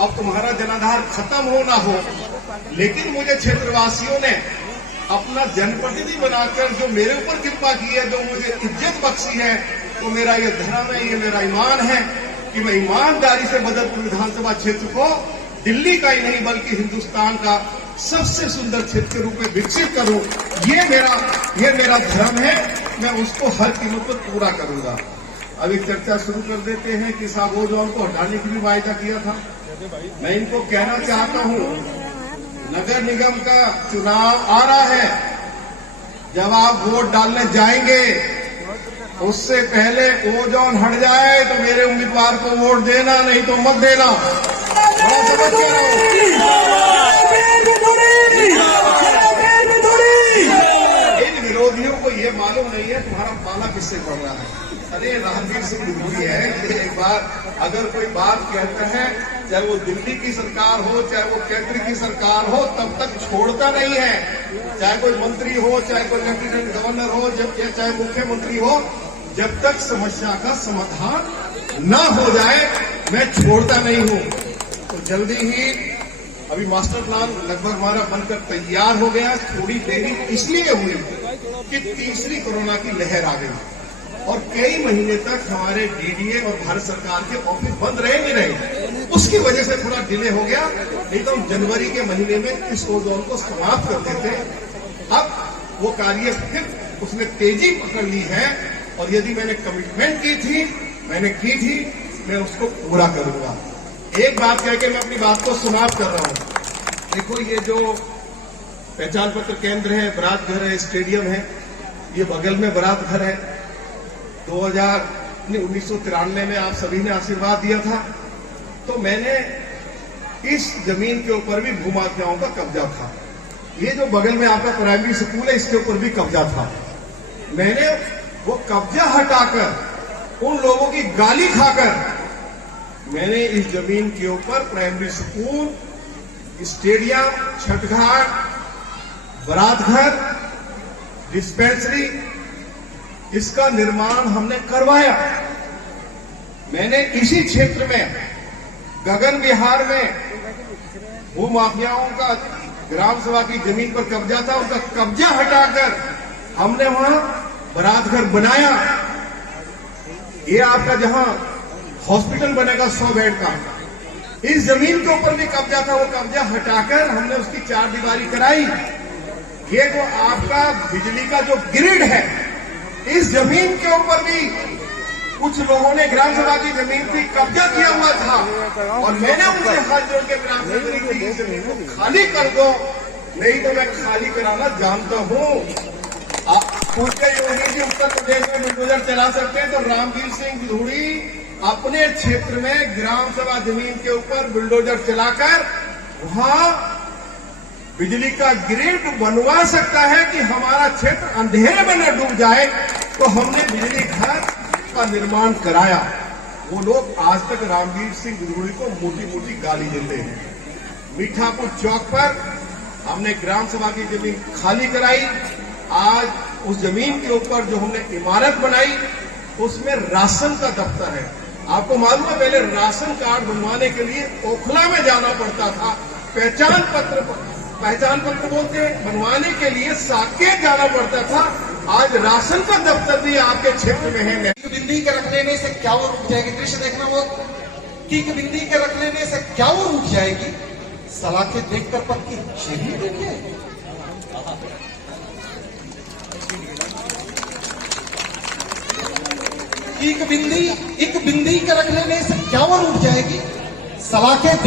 अब तुम्हारा जनाधार खत्म हो ना हो, लेकिन मुझे क्षेत्रवासियों ने अपना जनप्रतिनिधि बनाकर जो मेरे ऊपर कृपा की है, जो मुझे इज्जत बख्शी है, तो मेरा ये धर्म है, ये मेरा ईमान है कि मैं ईमानदारी से बदरपुर विधानसभा क्षेत्र को दिल्ली का ही नहीं बल्कि हिंदुस्तान का सबसे सुंदर क्षेत्र के रूप में विकसित करूं। ये मेरा धर्म है, मैं उसको हर कीमत पर पूरा करूंगा। अभी चर्चा शुरू कर देते हैं कि साहब वो जो हमको हटाने की भी वायदा किया था। मैं इनको कहना चाहता हूं, नगर निगम का चुनाव आ रहा है, जब आप वोट डालने जाएंगे उससे पहले ओजोन हट जाए तो मेरे उम्मीदवार को वोट देना, नहीं तो मत देना। इन विरोधियों को ये मालूम नहीं है तुम्हारा पाला किससे पड़ रहा है। अरे रामवीर सिंह जरूरी है कि एक बार अगर कोई बात कहता है, चाहे वो दिल्ली की सरकार हो, चाहे वो केंद्र की सरकार हो, तब तक छोड़ता नहीं है। चाहे कोई मंत्री हो, चाहे कोई लेफ्टिनेंट गवर्नर हो, चाहे मुख्यमंत्री हो, जब तक समस्या का समाधान न हो जाए मैं छोड़ता नहीं हूं। तो जल्दी ही अभी मास्टर प्लान लगभग हमारा बनकर तैयार हो गया। थोड़ी देरी इसलिए हुई कि तीसरी कोरोना की लहर आ गई और कई महीने तक हमारे डीडीए और भारत सरकार के ऑफिस बंद रहे नहीं रहे, उसकी वजह से थोड़ा डिले हो गया। नहीं तो हम जनवरी के महीने में इस ओजोन को समाप्त कर देते। अब वो कार्य फिर उसने तेजी पकड़ ली है और यदि मैंने कमिटमेंट की थी, मैं उसको पूरा करूंगा। एक बात कह के मैं अपनी बात को समाप्त कर रहा हूं। देखो, ये जो पहचान पत्र केंद्र है, बारात घर है, स्टेडियम है, ये बगल में बारात घर है। 1993 में आप सभी ने आशीर्वाद दिया था, तो मैंने इस जमीन के ऊपर भी भूमाफियाओं का कब्जा था। ये जो बगल में आपका प्राइमरी स्कूल है, इसके ऊपर भी कब्जा था। मैंने वो कब्जा हटाकर, उन लोगों की गाली खाकर, मैंने इस जमीन के ऊपर प्राइमरी स्कूल, स्टेडियम, छठ घाट, बारात घर, डिस्पेंसरी, इसका निर्माण हमने करवाया। मैंने इसी क्षेत्र में गगन विहार में भूमाफियाओं का ग्राम सभा की जमीन पर कब्जा था, उनका कब्जा हटाकर हमने वहां बारात घर बनाया। ये आपका जहां हॉस्पिटल बनेगा 100 बेड का, इस जमीन के ऊपर भी कब्जा था, वो कब्जा हटाकर हमने उसकी 4 दीवारी कराई। ये जो आपका बिजली का जो ग्रिड है, इस जमीन के ऊपर भी कुछ लोगों ने ग्राम सभा की जमीन पर कब्जा किया हुआ था और मैंने उनसे हाथ जोड़ के प्रार्थना करी थी, इस जमीन को खाली कर दो, नहीं तो मैं खाली कराना जानता हूं। पूछ के योगी जी उत्तर प्रदेश में बुलडोजर चला सकते हैं, तो रामवीर सिंह धूड़ी अपने क्षेत्र में ग्राम सभा जमीन के ऊपर बुलडोजर चलाकर वहां बिजली का ग्रिड बनवा सकता है कि हमारा क्षेत्र अंधेरे में न डूब जाए। तो हमने बिजली घर का निर्माण कराया। वो लोग आज तक रामवीर सिंह धूड़ी को मोटी मोटी गाली देते हैं। मीठापुर चौक पर हमने ग्राम सभा की जमीन खाली कराई। आज उस जमीन के ऊपर जो हमने इमारत बनाई, उसमें राशन का दफ्तर है। आपको मालूम है, पहले राशन कार्ड बनवाने के लिए ओखला में जाना पड़ता था, पहचान पत्र बोलते हैं, बनवाने के लिए साकेत जाना पड़ता था। आज राशन का दफ्तर भी आपके क्षेत्र में है। किक बिंदी के रख लेने से क्या वो रुक जाएगी? दृश्य देखना, वो किक बिंदी के रख लेने से क्या वो रुक जाएगी? सलाखें देखकर पक्की शरीर देखिए। एक बिंदी के रख लेने से क्या वो रुक जाएगी? सलाखें